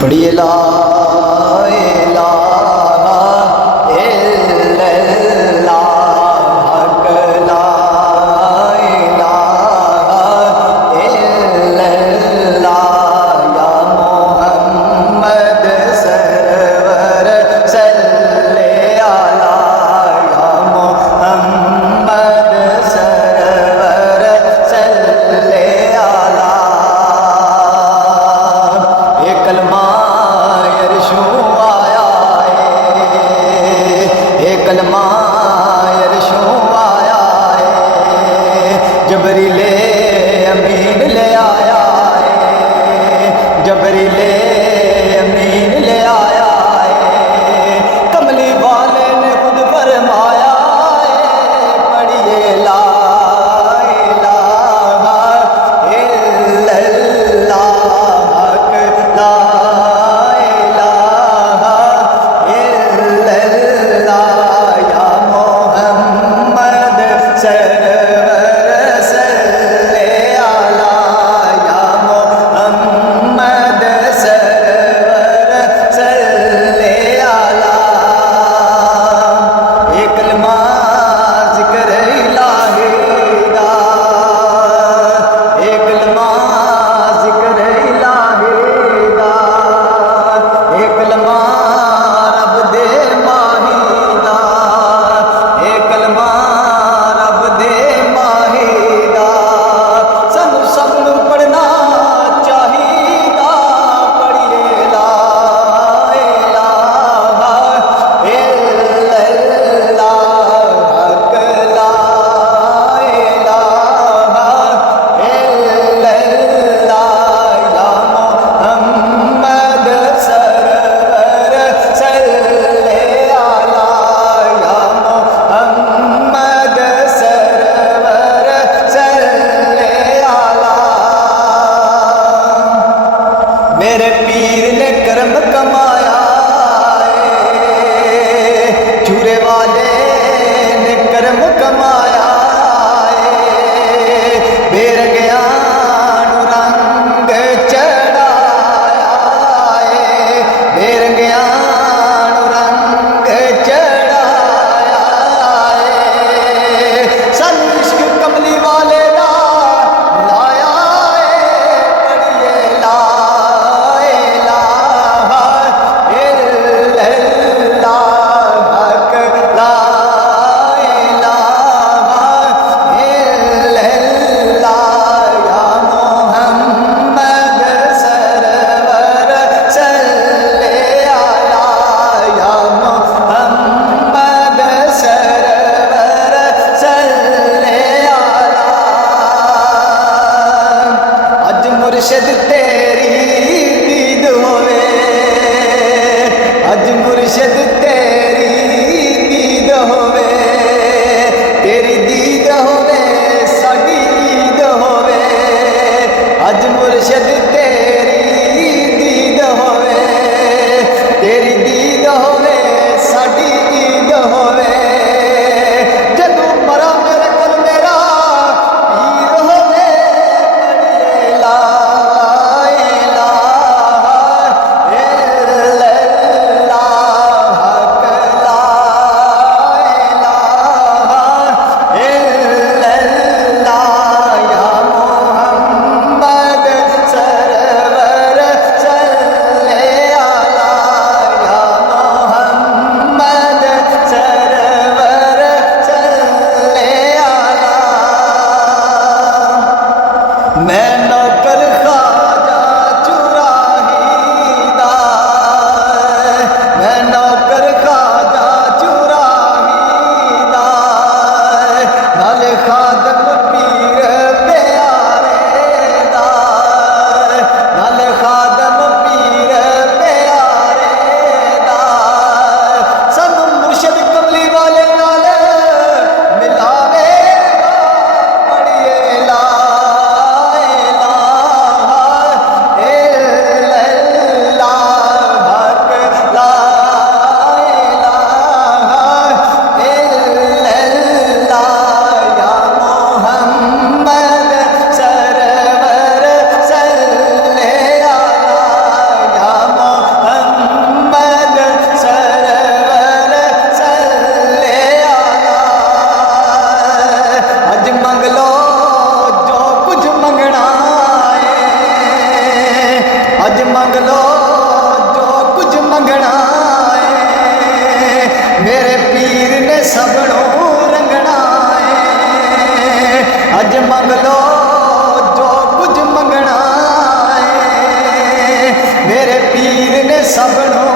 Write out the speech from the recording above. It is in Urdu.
پڑھیے لا الہ الا اللہ، حق لا الہ الا اللہ، یا محمد سرور صلی علی، یا محمد سرور صلی علی۔ یہ کلمہ عرشوں آیا ہے، یہ کلمہ عرشوں آیا ہے، جبریل امین لے آیا ہے، جبریل امین لے آیا ہے، کملی والے نے خود فرمایا ہے، پڑھیے لا الہ الا اللہ، حق لا الہ الا اللہ، یا محمد سرور صلی علی، یا محمد سرور صلی علی۔ یہ کلمہ ذکر الہی دا، یہ کلمہ ذکر الہی دا، یہ کلمہ رب دے ماہی دا، یہ کلمہ رب دے ماہی دا، سانو سب نوں پڑھنا چاہیدا، پڑھیے لا الہ الا اللہ، حق لا الہ الا اللہ، یا محمد سرور صلی علی، یا محمد سرور صلی علی۔ میرے پیر نے کرم کمایا ہے، چورے والے نے کرم کمایا ہے، بے رنگیاں نوں رنگ چڑھایا ہے، بے رنگیاں نوں رنگ چڑھایا ہے، سن عشق کملی والے دا لایا ہے، پڑھیے لا الہ اج منگ لو جو کچھ منگنا ہے، میرے پیر نے سبنوں رنگنا ہے، اج منگ لو جو کچھ منگنا ہے، میرے پیر نے سبنوں